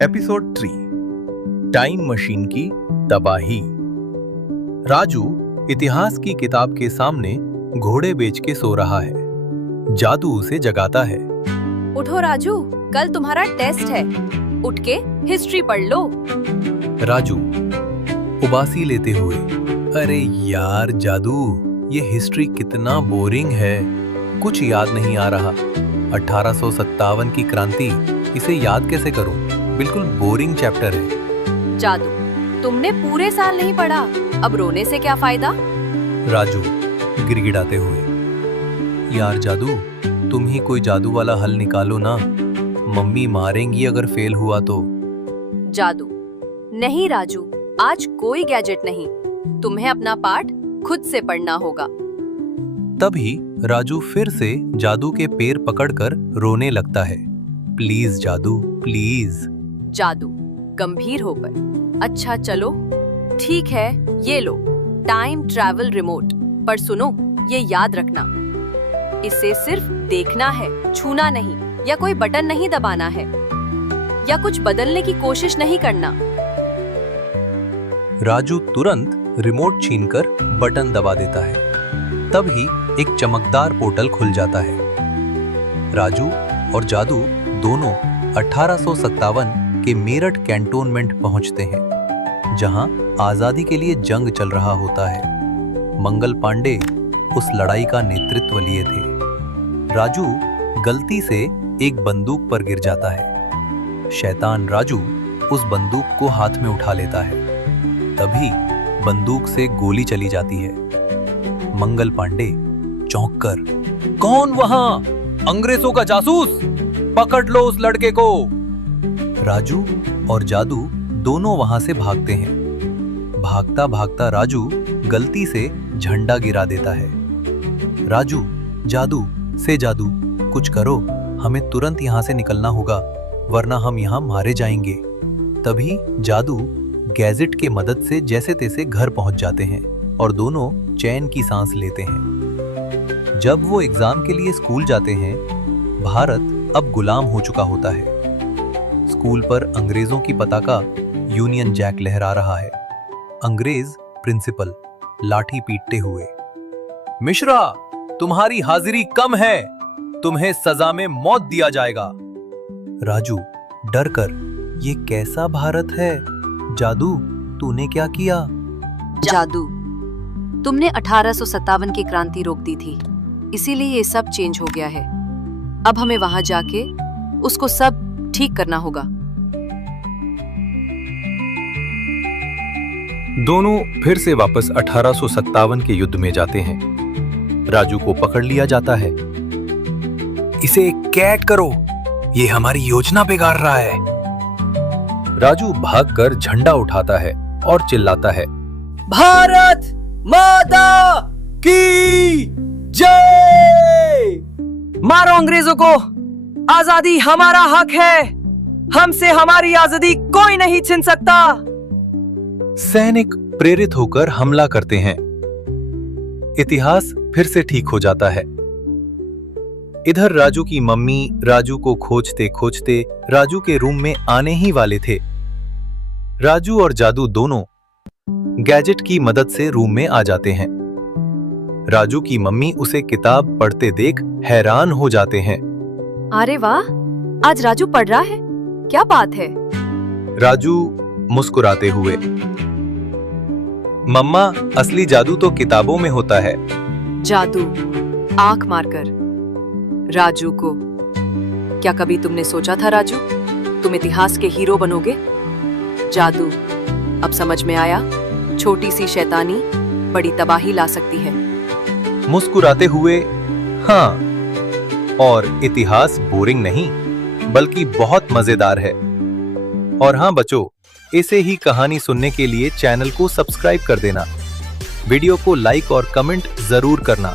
Episode 3 time machine की तबाही। राजू इतिहास की किताब के सामने घोड़े बेच के सो रहा है। जादू उसे जगाता है। उठो राजू, कल तुम्हारा टेस्ट है, उठ के हिस्ट्री पढ़ लो। राजू उबासी लेते हुए, अरे यार जादू, ये हिस्ट्री कितना बोरिंग है, कुछ याद नहीं आ रहा। 1857 की क्रांति, इसे याद कैसे करूं? बिल्कुल बोरिंग चैप्टर है। जादू, तुमने पूरे साल नहीं पढ़ा, अब रोने से क्या फायदा? राजू गिड़गिड़ाते हुए, यार जादू, तुम ही कोई जादू वाला हल निकालो ना, मम्मी मारेंगी अगर फेल हुआ तो। जादू, नहीं राजू, आज कोई गैजेट नहीं, तुम्हें अपना पाठ खुद से पढ़ना होगा। तभी राजू फिर से जादू के पैर पकड़कर रोने लगता है। प्लीज जादू, प्लीज। जादू गंभीर होकर, अच्छा चलो ठीक है, ये लो टाइम ट्रैवल रिमोट, पर सुनो, ये याद रखना, इसे सिर्फ देखना है, छूना नहीं, या कोई बटन नहीं दबाना है, या कुछ बदलने की कोशिश नहीं करना। राजू तुरंत रिमोट छीनकर बटन दबा देता है। तभी एक चमकदार पोर्टल खुल जाता है। राजू और जादू दोनों 1857 के मेरठ कैंटोनमेंट पहुंचते हैं, जहां आजादी के लिए जंग चल रहा होता है। मंगल पांडे उस लड़ाई का नेतृत्व लिए थे। राजू गलती से एक बंदूक पर गिर जाता है। शैतान राजू उस बंदूक को हाथ में उठा लेता है। तभी बंदूक से गोली चली जाती है। मंगल पांडे चौंक कर, कौन वहां? अंग्रेजों का जासूस, पकड़ लो उस लड़के को। राजू और जादू दोनों वहां से भागते हैं। भागता भागता राजू गलती से झंडा गिरा देता है। राजू, जादू से जादू, कुछ करो, हमें तुरंत यहां से निकलना होगा, वरना हम यहां मारे जाएंगे। तभी जादू गैजेट के मदद से जैसे तैसे घर पहुंच जाते हैं और दोनों चैन की सांस लेते हैं। जब वो एग्जाम के लिए स्कूल जाते हैं, भारत अब गुलाम हो चुका होता है। स्कूल पर अंग्रेजों की पताका यूनियन जैक लहरा रहा है। अंग्रेज प्रिंसिपल लाठी पीटते हुए, मिश्रा, तुम्हारी हाजिरी कम है, तुम्हें सजा में मौत दिया जाएगा। राजू डर कर, ये कैसा भारत है? जादू, तूने क्या किया? जादू, तुमने 1857 की क्रांति रोक दी थी, इसीलिए ये सब चेंज हो गया है। अब हमें वहां जाके उसको सब ठीक करना होगा। दोनों फिर से वापस 1857 के युद्ध में जाते हैं। राजू को पकड़ लिया जाता है। इसे कैद करो, ये हमारी योजना बिगाड़ रहा है। राजू भागकर झंडा उठाता है और चिल्लाता है, भारत माता की जय! मारो अंग्रेजों को, आजादी हमारा हक है, हमसे हमारी आजादी कोई नहीं छीन सकता। सैनिक प्रेरित होकर हमला करते हैं। इतिहास फिर से ठीक हो जाता है। इधर राजू की मम्मी राजू को खोजते खोजते राजू के रूम में आने ही वाले थे। राजू और जादू दोनों गैजेट की मदद से रूम में आ जाते हैं। राजू की मम्मी उसे किताब पढ़ते देख हैरान हो जाते हैं। अरे वाह, आज राजू पढ़ रहा है, क्या बात है? राजू मुस्कुराते हुए, मम्मा, असली जादू तो किताबों में होता है। जादू आंख मारकर, राजू को, क्या कभी तुमने सोचा था राजू, तुम इतिहास के हीरो बनोगे? जादू, अब समझ में आया, छोटी सी शैतानी बड़ी तबाही ला सकती है। मुस्कुराते हुए, हाँ, और इतिहास बोरिंग नहीं बल्कि बहुत मजेदार है। और हाँ बच्चों, ऐसे ही कहानी सुनने के लिए चैनल को सब्सक्राइब कर देना। वीडियो को लाइक और कमेंट जरूर करना।